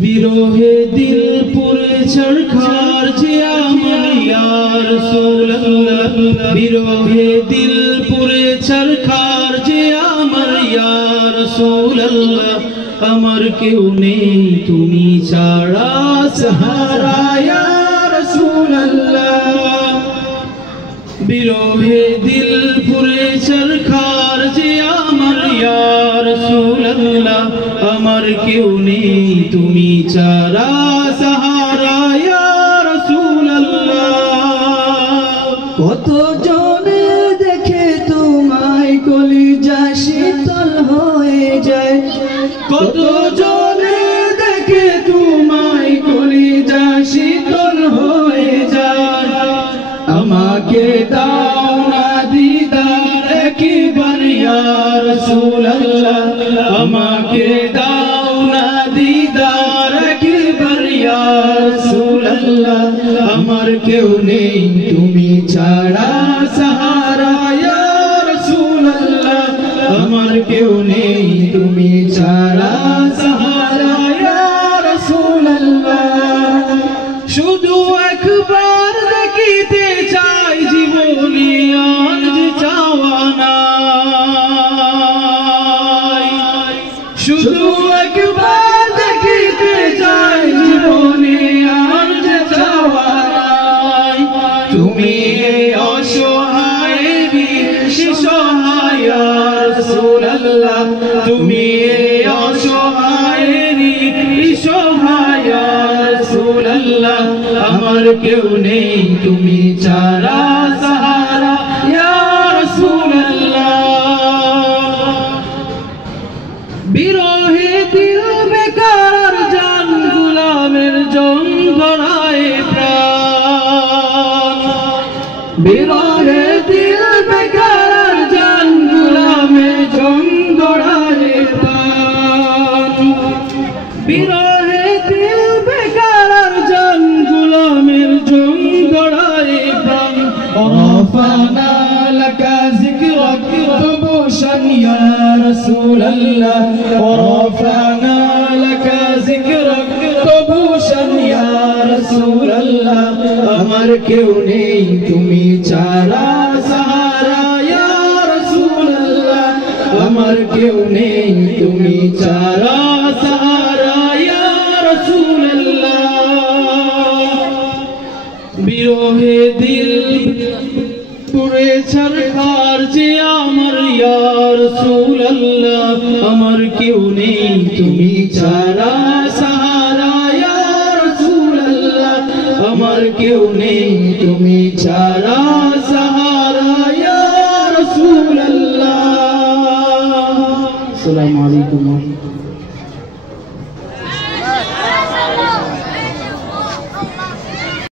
বিরহে দিল পুরে ছারখার যে আমার ইয়া রাসূলুল্লাহ বিরহে দিল পুরে ছারখার যে আমার ইয়া রাসূলুল্লাহ আমার কেউ নেই তুমি ছাড়া সাহারা ইয়া রাসূলুল্লাহ বিরহে দিল পুরে ছারখার যে আমার ইয়া রাসূলুল্লাহ আমার কেউ নেই তুমি ছাড়া সাহারা ইয়া রাসূলুল্লাহ কত জনে দেখে তোমায় কলিজা শীতল হয়ে যায় কত জনে দেখে তোমায় কলিজা শীতল হয়ে যায় আমাকে দাও না দিদার একবার ইয়া রাসূলুল্লাহ আমাকে দাও না দিদার একবার ইয়া রাসূলুল্লাহ আমার কেউ নেই তুমি ছাড়া সাহারা ইয়া রাসূলুল্লাহ আমার কেউ নেই তুমি ছাড়া সাহারা ইয়া রাসূলুল্লাহ শুধু একবার দেখিতে চাই জীবনে আজ চাওয়া নাই শুধু একবার দেখিতে চাই জীবনে আজ চাওয়া নাই তুমি অসহায় সহায় ইয়া রাসূলুল্লাহ তুমি অসহায় সহায় ইয়া রাসূলুল্লাহ আমার কেউ নেই তুমি ছাড়া সাহারা ইয়া রাসূলুল্লাহ বিরহে দিল বেকার জান গোলামের জন ধরায় প্রাণ বিরহে দিল বেকার জান গোলামের জন ধরায় প্রাণ বিরহে দিল বেকার জান গোলামের জন ধরায় প্রাণ رفعنا لك ذكرك طبوشا يا رسول الله ورفعنا لك ذكرك طبوشا يا رسول الله আমার কেউ নেই তুমি ছাড়া সাহারা ইয়া রাসূলুল্লাহ আমার কেউ নেই তুমি ছাড়া সাহারা ইয়া রাসূলুল্লাহ বিরহে দিল পুরে ছারখার যে আমার ইয়া রাসূলুল্লাহ আমার কেউ নেই তুমি ছাড়া সাহারা ইয়া রাসূলুল্লাহ আমার কেউ নেই তুমি ছাড়া সাহারা ইয়া রাসূলুল্লাহ আসসালামু আলাইকুম।